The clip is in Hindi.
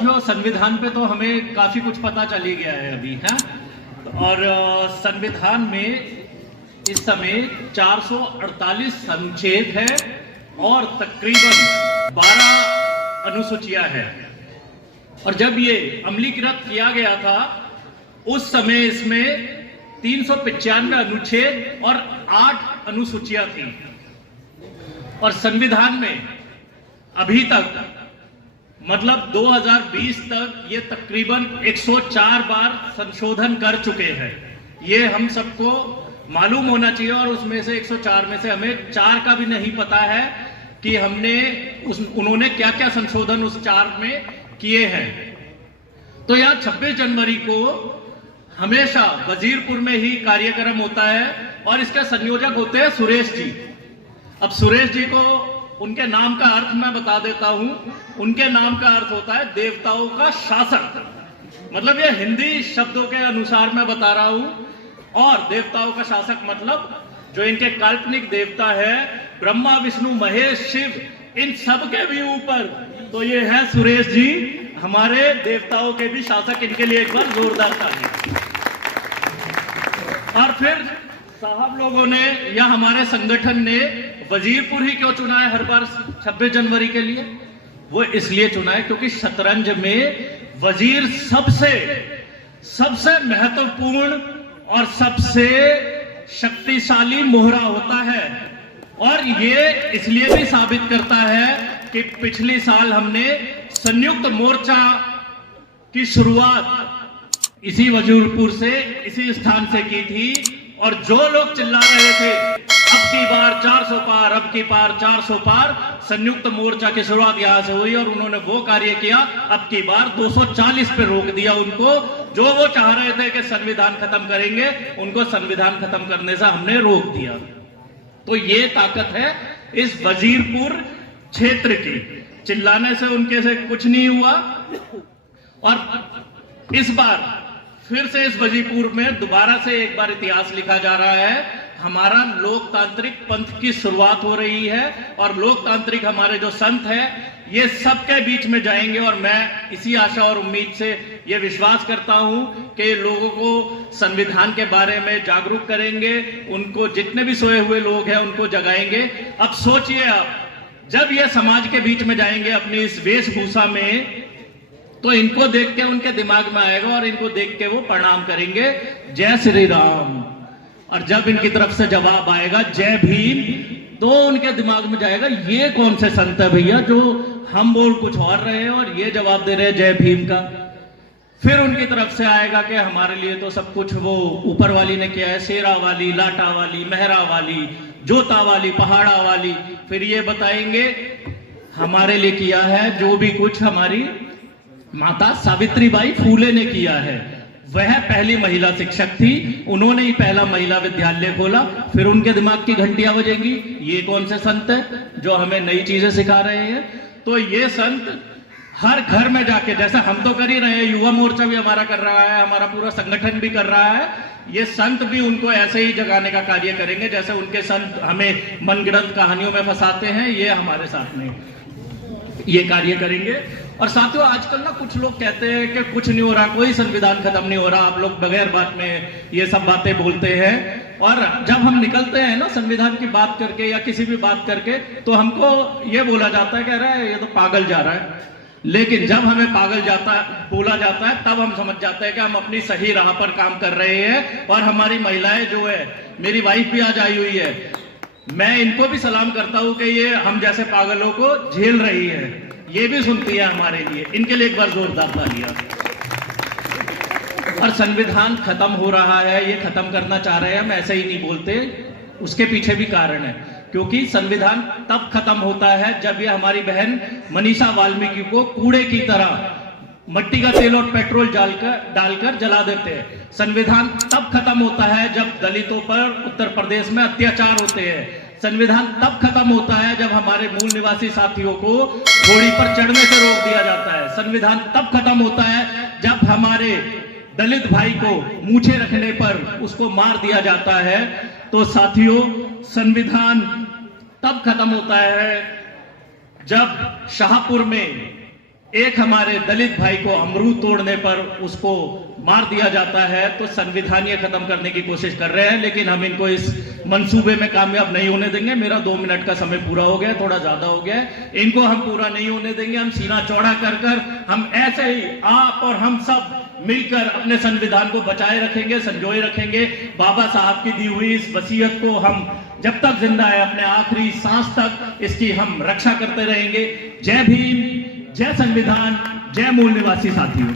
साथियों, संविधान पे तो हमें काफी कुछ पता चल ही गया है अभी, है। और संविधान में इस समय 448 अनुच्छेद है और तकरीबन 12 अनुसूचियां हैं। और जब ये अमलीकृत किया गया था उस समय इसमें 395 अनुच्छेद और 8 अनुसूचियां थी। और संविधान में अभी तक मतलब 2020 तक ये तकरीबन 104 बार संशोधन कर चुके हैं। ये हम सबको मालूम होना चाहिए। और उसमें से 104 में से हमें 4 का भी नहीं पता है कि उन्होंने क्या क्या संशोधन उस 4 में किए हैं। तो यहाँ 26 जनवरी को हमेशा वजीरपुर में ही कार्यक्रम होता है और इसका संयोजक होते हैं सुरेश जी। अब सुरेश जी को उनके नाम का अर्थ मैं बता देता हूं। उनके नाम का अर्थ होता है देवताओं का शासक। मतलब ये हिंदी शब्दों के अनुसार मैं बता रहा हूं। और देवताओं का शासक मतलब जो इनके काल्पनिक देवता है ब्रह्मा विष्णु महेश शिव, इन सब के भी ऊपर तो ये है सुरेश जी, हमारे देवताओं के भी शासक। इनके लिए एक बार जोरदार ताली। और फिर साहब लोगों ने या हमारे संगठन ने वजीरपुर ही क्यों चुना है हर बार 26 जनवरी के लिए? वो इसलिए चुना है क्योंकि शतरंज में वजीर सबसे महत्वपूर्ण और सबसे शक्तिशाली मोहरा होता है। और ये इसलिए भी साबित करता है कि पिछले साल हमने संयुक्त मोर्चा की शुरुआत इसी वजीरपुर से, इसी स्थान से की थी। और जो लोग चिल्ला रहे थे अब की बार 400 पार, अब की बार 400 पार, संयुक्त मोर्चा की शुरुआत यहां से हुई और उन्होंने वो कार्य किया। अब की बार 240 पे रोक दिया उनको। जो वो चाह रहे थे कि संविधान खत्म करेंगे, उनको संविधान खत्म करने से हमने रोक दिया। तो ये ताकत है इस वजीरपुर क्षेत्र की। चिल्लाने से उनके से कुछ नहीं हुआ। और इस बार फिर से इस वजीरपुर में दोबारा से एक बार इतिहास लिखा जा रहा है। हमारा लोकतांत्रिक पंथ की शुरुआत हो रही है और लोकतांत्रिक हमारे जो संत हैं ये सबके बीच में जाएंगे। और मैं इसी आशा और उम्मीद से ये विश्वास करता हूं कि लोगों को संविधान के बारे में जागरूक करेंगे। उनको जितने भी सोए हुए लोग हैं उनको जगाएंगे। अब सोचिए आप, जब ये समाज के बीच में जाएंगे अपनी इस वेशभूषा में, तो इनको देख के उनके दिमाग में आएगा और इनको देख के वो प्रणाम करेंगे, जय श्री राम। और जब इनकी तरफ से जवाब आएगा जय भीम, तो उनके दिमाग में जाएगा ये कौन से संत है भैया जो हम बोल कुछ और रहे हैं और ये जवाब दे रहे हैं जय भीम का। फिर उनकी तरफ से आएगा कि हमारे लिए तो सब कुछ वो ऊपर वाली ने किया है, शेरा वाली, लाटा वाली, मेहरा वाली, जोता वाली, पहाड़ा वाली। फिर ये बताएंगे हमारे लिए किया है जो भी कुछ हमारी माता सावित्रीबाई फूले ने किया है। वह पहली महिला शिक्षक थी, उन्होंने ही पहला महिला विद्यालय खोला। फिर उनके दिमाग की घंटियां बजेंगी, ये कौन से संत है जो हमें नई चीजें सिखा रहे हैं। तो ये संत हर घर में जाके, जैसे हम तो कर ही रहे हैं, युवा मोर्चा भी हमारा कर रहा है, हमारा पूरा संगठन भी कर रहा है, ये संत भी उनको ऐसे ही जगाने का कार्य करेंगे जैसे उनके संत हमें मनगढ़ंत कहानियों में फंसाते हैं। ये हमारे साथ में ये कार्य करेंगे। और साथियों, आजकल ना कुछ लोग कहते हैं कि कुछ नहीं हो रहा, कोई संविधान खत्म नहीं हो रहा, आप लोग बगैर बात में ये सब बातें बोलते हैं। और जब हम निकलते हैं ना संविधान की बात करके या किसी भी बात करके, तो हमको ये बोला जाता है कि अरे ये तो पागल जा रहा है। लेकिन जब हमें पागल बोला जाता है तब हम समझ जाते हैं कि हम अपनी सही राह पर काम कर रहे हैं। और हमारी महिलाएं जो है, मेरी वाइफ भी आज आई हुई है, मैं इनको भी सलाम करता हूं कि ये हम जैसे पागलों को झेल रही है, ये भी सुनती है हमारे लिए। इनके लिए एक बार जोरदार तालियां। और संविधान खत्म हो रहा है, ये खत्म करना चाह रहे हैं, हम ऐसे ही नहीं बोलते, उसके पीछे भी कारण है। क्योंकि संविधान तब खत्म होता है जब ये हमारी बहन मनीषा वाल्मीकि को कूड़े की तरह मट्टी का तेल और पेट्रोल डालकर जला देते हैं। संविधान तब खत्म होता है जब दलितों पर उत्तर प्रदेश में अत्याचार होते हैं। संविधान तब खत्म होता है जब हमारे मूल निवासी साथियों को घोड़ी पर चढ़ने से रोक दिया जाता है। संविधान तब खत्म होता है जब हमारे दलित भाई को मूछे रखने पर उसको मार दिया जाता है। तो साथियों, संविधान तब खत्म होता है जब शाहपुर में एक हमारे दलित भाई को अमरूद तोड़ने पर उसको मार दिया जाता है, तो संविधान ये खत्म करने की कोशिश कर रहे हैं, लेकिन हम इनको इस मंसूबे में कामयाब नहीं होने देंगे। मेरा 2 मिनट का समय पूरा हो गया, थोड़ा ज्यादा हो गया है, इनको हम पूरा नहीं होने देंगे। हम सीना चौड़ा कर हम ऐसे ही आप और हम सब मिलकर अपने संविधान को बचाए रखेंगे, संजोए रखेंगे। बाबा साहब की दी हुई इस वसीयत को हम जब तक जिंदा है, अपने आखिरी सांस तक इसकी हम रक्षा करते रहेंगे। जय भीम, जय संविधान, जय मूल निवासी साथियों।